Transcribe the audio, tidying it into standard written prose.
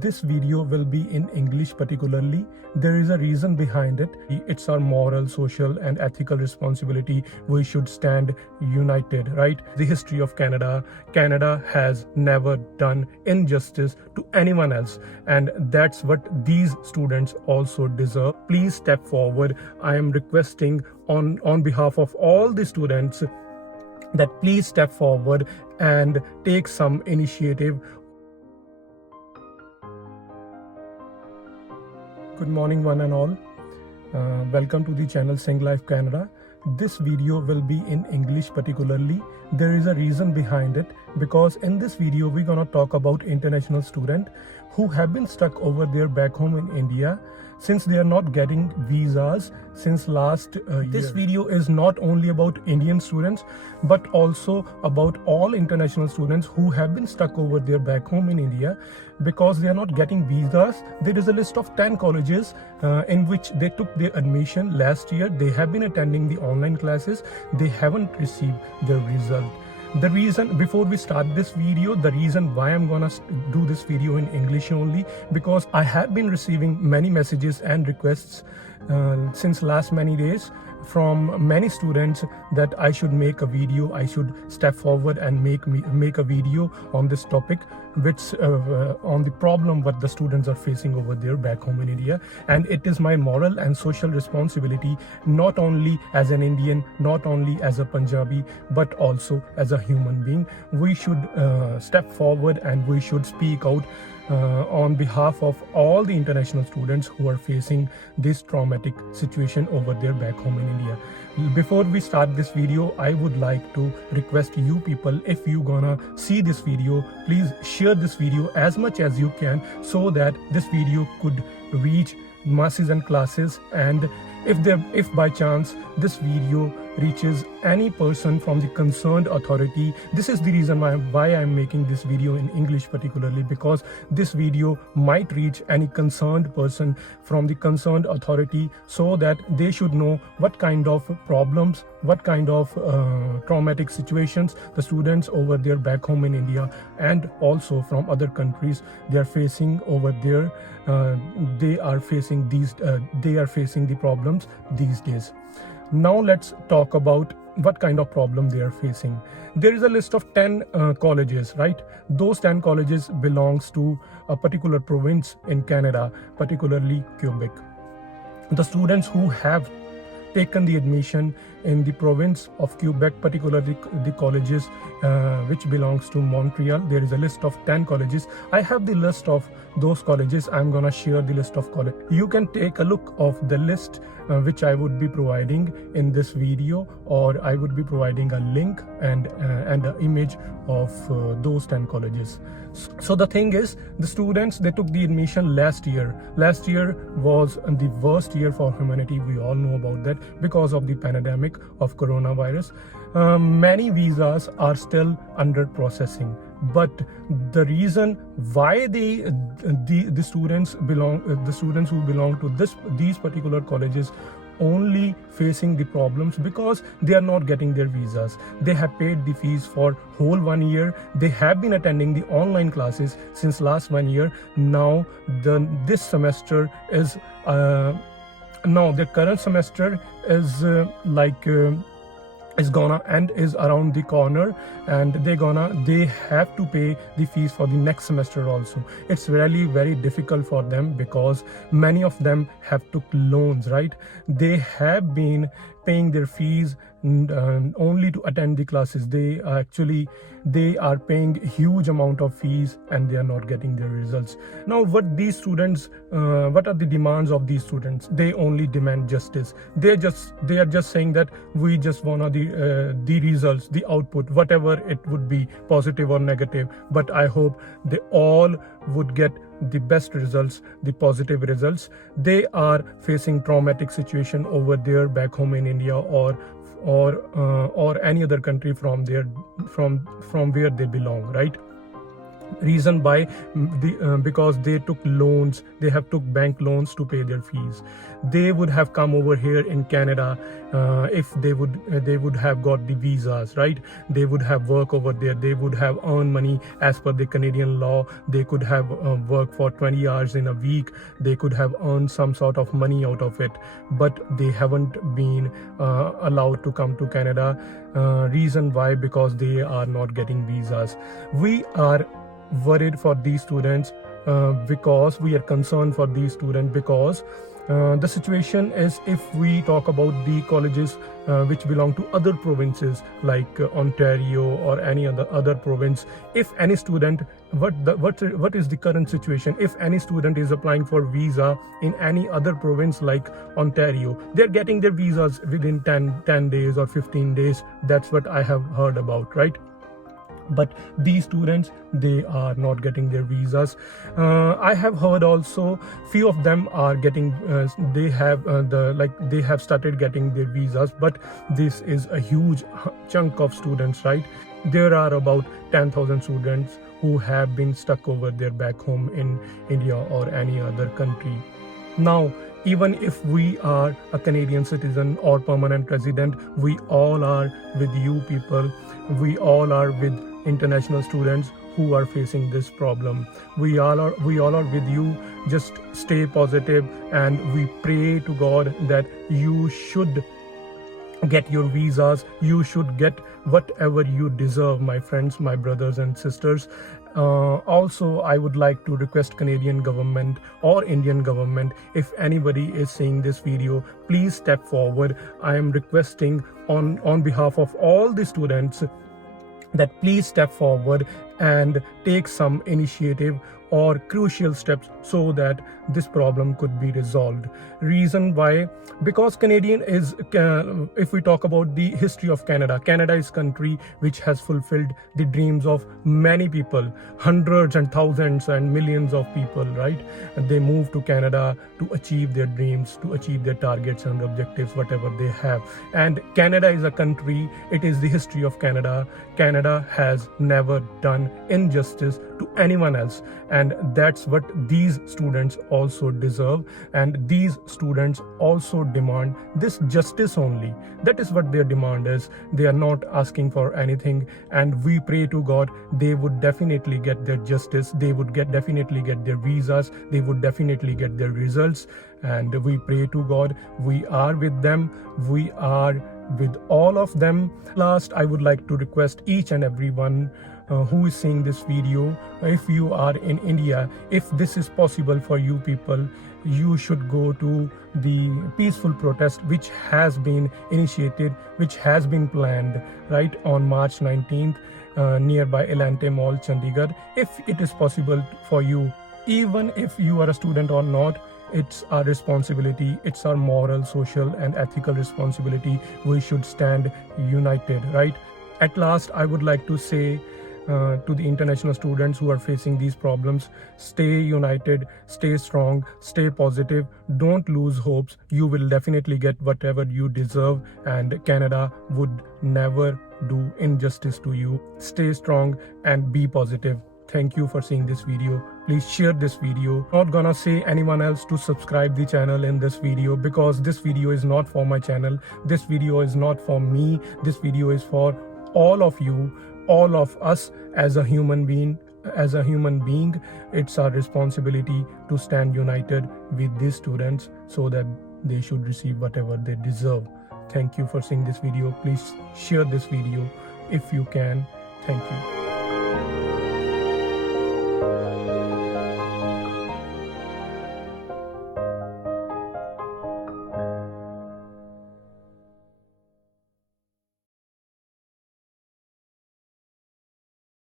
This video will be in English particularly. There is a reason behind it. It's our moral, social and ethical responsibility. We should stand united, right? The history of Canada. Canada has never done injustice to anyone else, and that's what these students also deserve. Please step forward. I am requesting on behalf of all the students that please step forward and take some initiative. Good morning one and all. Welcome to the channel Sing Life Canada. This video will be in English particularly. There is a reason behind it, because in this video we're gonna talk about international students who have been stuck over there back home in India since they are not getting visas since last year. This video is not only about Indian students but also about all international students who have been stuck over there back home in India because they are not getting visas. There is a list of 10 colleges in which they took their admission last year. They have been attending the online classes. They haven't received their result. The reason, before we start this video, the reason why I'm gonna do this video in English only, because I have been receiving many messages and requests since last many days from many students that I should make a video, I should step forward and make a video on this topic, which on the problem what the students are facing over there back home in India. And it is my moral and social responsibility, not only as an Indian, not only as a Punjabi, but also as a human being. We should step forward and we should speak out on behalf of all the international students who are facing this traumatic situation over there back home in India. Before we start this video, I would like to request you people, if you gonna see this video, please share this video as much as you can so that this video could reach masses and classes. And if by chance this video reaches any person from the concerned authority, this is the reason why I'm making this video in English particularly, because this video might reach any concerned person from the concerned authority so that they should know what kind of problems, what kind of traumatic situations the students over there back home in India and also from other countries they are facing over there. They are facing the problems these days. Now let's talk about what kind of problem they are facing. There is a list of 10 colleges, right? Those 10 colleges belongs to a particular province in Canada, particularly Quebec. The students who have taken the admission in the province of Quebec, particularly the colleges which belongs to Montreal. There is a list of 10 colleges. I have the list of those colleges. I'm gonna share the list of colleges. You can take a look of the list which I would be providing in this video, or I would be providing a link and an image of those 10 colleges. So the thing is, the students, they took the admission last year. Last year was the worst year for humanity. We all know about that because of the pandemic of coronavirus. Many visas are still under processing, but the reason why the students who belong to these particular colleges only facing the problems because they are not getting their visas. They have paid the fees for whole 1 year. They have been attending the online classes since last 1 year. Now this semester is now their current semester is is gonna end, is around the corner, and they have to pay the fees for the next semester also. It's really very difficult for them because many of them have took loans, right? They have been paying their fees only to attend the classes. They are paying huge amount of fees and they are not getting their results. Now what are the demands of these students? They only demand justice. They are just saying that we just want the results, the output, whatever it would be, positive or negative, but I hope they all would get the best results, the positive results. They are facing traumatic situation over there back home in India or any other country from where they belong, right? Reason why? Because they took loans, they have took bank loans to pay their fees. They would have come over here in Canada if they would have got the visas, right? They would have work over there, they would have earned money as per the Canadian law. They could have worked for 20 hours in a week, they could have earned some sort of money out of it, but they haven't been allowed to come to Canada. Reason why? Because they are not getting visas. We are worried for these students because we are concerned for these students, because the situation is, if we talk about the colleges which belong to other provinces like Ontario or any other province, if any student, what is the current situation? If any student is applying for visa in any other province like Ontario, they're getting their visas within 10 days or 15 days. That's what I have heard about, right? But these students, they are not getting their visas. I have heard also few of them are getting they have started getting their visas, but this is a huge chunk of students, right? There are about 10,000 students who have been stuck over there back home in India or any other country. Now, even if we are a Canadian citizen or permanent resident, we all are with you people. We all are with international students who are facing this problem. We all are with you. Just stay positive, and we pray to God that you should get your visas. You should get whatever you deserve, my friends, my brothers and sisters. Also, I would like to request Canadian government or Indian government, if anybody is seeing this video, please step forward. I am requesting on behalf of all the students that please step forward and take some initiative or crucial steps so that this problem could be resolved. Reason why? Because Canadian is, if we talk about the history of Canada, Canada is a country which has fulfilled the dreams of many people, hundreds and thousands and millions of people, right? And they move to Canada to achieve their dreams, to achieve their targets and objectives, whatever they have. And Canada is a country, it is the history of Canada. Canada has never done injustice to anyone else, and that's what these students also deserve, and these students also demand this justice only. That is what their demand is. They are not asking for anything, and we pray to God they would definitely get their justice. They would definitely get their visas. They would definitely get their results, and we pray to God. We are with them. We are with all of them. Last, I would like to request each and everyone who is seeing this video, if you are in India, if this is possible for you people, you should go to the peaceful protest which has been initiated, which has been planned, right, on March 19th nearby Elante Mall, Chandigarh. If it is possible for you, even if you are a student or not, it's our responsibility, it's our moral, social and ethical responsibility. We should stand united, right? At last, I would like to say to the international students who are facing these problems, stay united, stay strong, stay positive, don't lose hopes. You will definitely get whatever you deserve, and Canada would never do injustice to you. Stay strong and be positive. Thank you for seeing this video. Please share this video. Not gonna say anyone else to subscribe the channel in this video, because this video is not for my channel. This video is not for me. This video is for all of you, all of us as a human being. It's our responsibility to stand united with these students so that they should receive whatever they deserve. Thank you for seeing this video. Please share this video if you can. Thank you.